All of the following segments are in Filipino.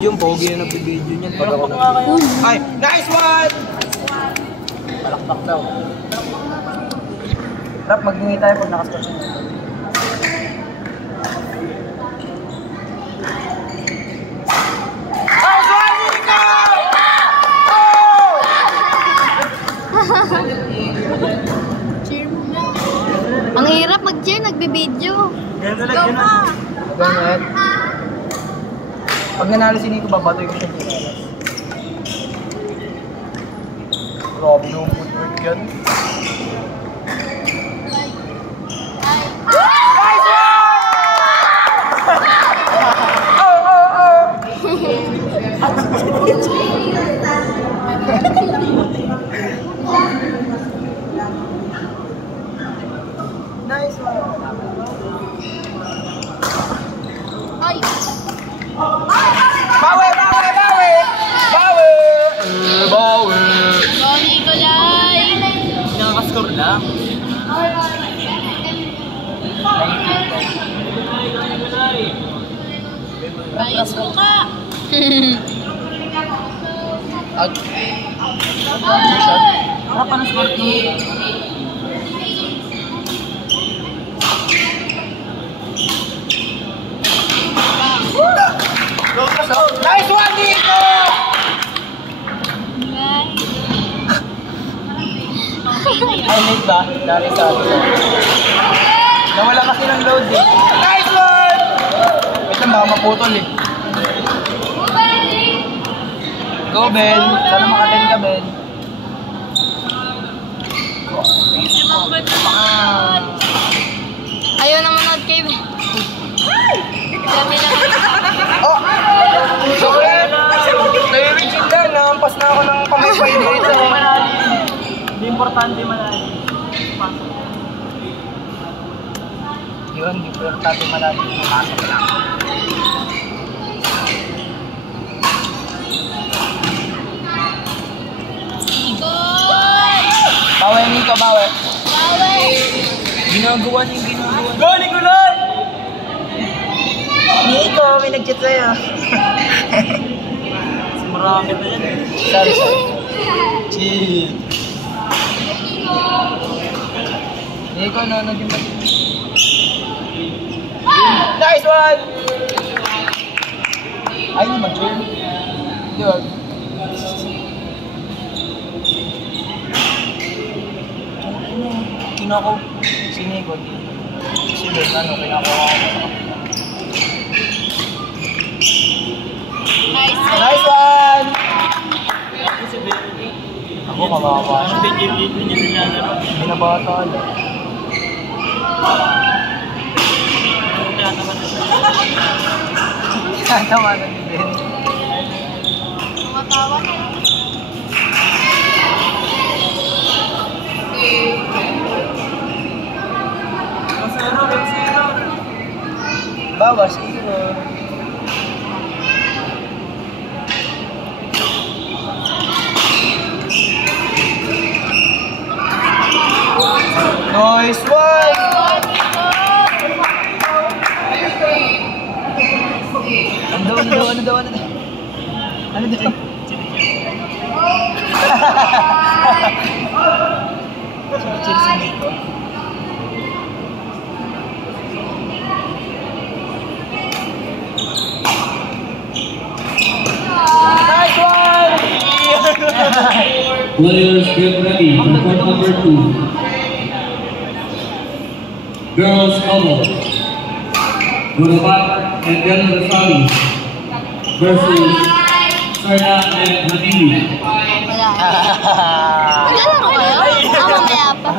Yung pogi na nagbibideo niyan. Pag ako ay, nice one! Palakpak daw. Rap, mag-ingi tayo pag nakascotch niya. Nice one, Nico! Cheer mo na. Ang hirap mag-cheer, nagbibideo. Go pa! Ganyan. Pag nanalo si Nico, babatoy ko siya ng kinalas. Grabe yung footwork yan. Nice one! Oh! Nice one! Ay! Bawi! Go, Nicolay! Nakaka-score lang. Ayos mo ka! Out. Harapan ang score ko. Nice one, Nico! Highlight ba? Dari sa atin. Nawala kasi ng load eh. Nice one! Wait lang, baka maputol eh. Go, Ben. Sana makaten ka, Ben. Ayaw na manood kay Ben. Dami lang. Oh! Sorry! Nairing sila. Nakampas na ako ng kamay-pay dito. Hindi importante manali. Yun, hindi importante manali. Pumasok lang. Bawi, Nico, bawi. Ginagawa niya yung ginagawa. Go, Nicolay! Nico, may nag-chat sa'yo. Marami na yan eh. Sorry. Chill. Nico, nanonood yung ba't? Nice one! Ay, mag-chill. Yun. Kinako. Si Nico. Si Ben, kinako ako. Nice one! Ako kawawa. Binabata ka lang. Tatawa na ni Ben. Tumatawa na. Bawas, zero. Nice one! Ano daw? Chill si Nico. Nice one! Players get ready for court number 2. Girls double. Gurubat and Del Rosali versus Serna and Hadili. Wala. Maglalaro kayo? Mamaya pa.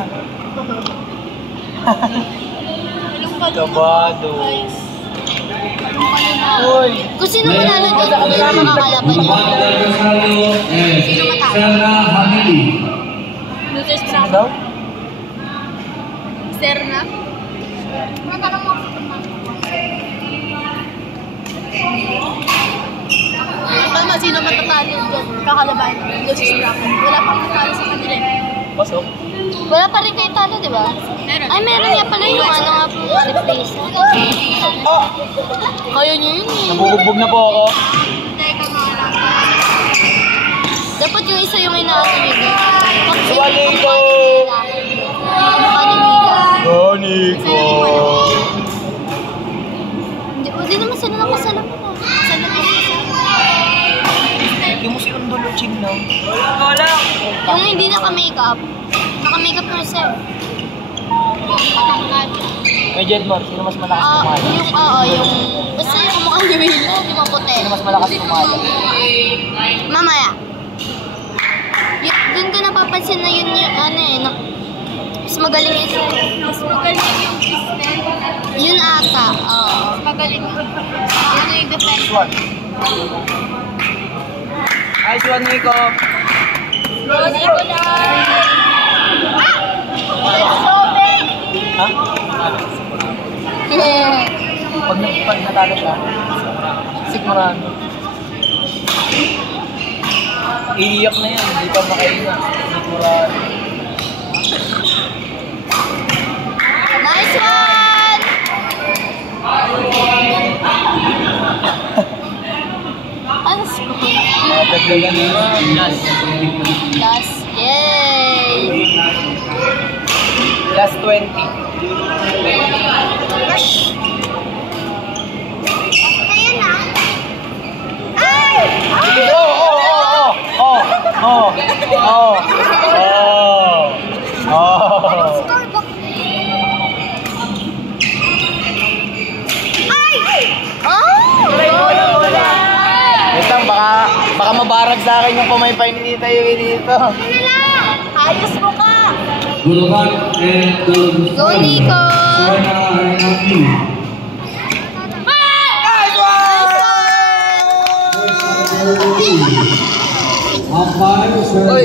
Kabado. Uy! Kung sino manalo doon, kung sino makakalaban niya. Gurubat Del Rosali and Serna Hadili. Luters Sino daw? Serna? Matanong mo. Tama, sino matatalo doon? Kakalaban. Luters Bracket. Wala pang matalo sa kanila. Pasok. Wala pa rin kayo talo, di ba? Meron. Ay, meron nga pala yung ano nga po, replace. Oh! Kaya nyo yun eh. Nabubugbog na po ako. Dapat yung isa yung inaano nyo. Suwa Nico! Kamukha ni Mila. Oh, Nico! Hindi naman sila nakasalaman na. Salamin Yung mo si Undolo, Ching, no? yung hindi naka-makeup. Naka-makeup na siya. May Jedmore, sino mas malakas kumala? Yung... Basta yung kamukha ni Mila, di ba puti? Sino mas malakas kumala? Mamaya. Doon ko napapansin na yun yung ano eh. Mas magaling yun siya. Mas magaling yung Kristen. Yun ata. Oo. Mas magaling yun. Yun yung defense. Suwan. Ay, Suwan, Nico! Hindi ko na. Sobe! Ha? Pag natalo siya, sigmurado. Iiyak na yan, hindi pa makaina. Sigmurado. Nice one! Ano score? Dagdagan na. Last. Yay! Last 20. Ayan na. Ay! Score ba? Ay! Oh! Wait lang, baka mabarag sa akin yung pumaypay ni Tita Yui dito. Ano lang? Ayos mo ka! Bulacan and the Go, Nico! Serna Hernandez. Nice one! Umpire, Serna.